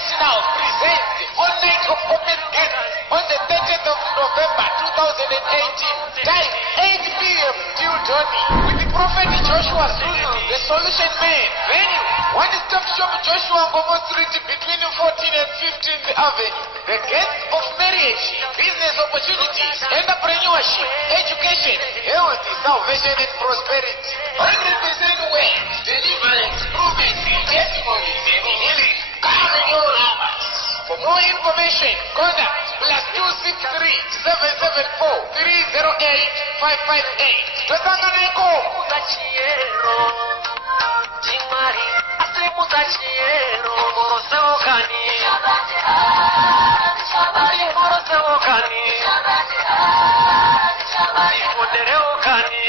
International presents All Night of Open Gates on the 30th of November 2018. Time 8 p.m. till Johnny with the Prophet Joshua Zulu, the Solution Man. Venue One Stop Shop Joshua Ngomo Street between 14th and 15th Avenue. The gates of marriage, business opportunities, entrepreneurship, education, health, salvation and prosperity. 100% way, deliverance, improvement, testimonies and healing. Come in your numbers. For more information, contact +263 774 308 558. Tosanganeko. Muzachiero, Jimari, Asli Muzachiero, Morosokani, Shabari, Morosokani, Shabari, Modereokani,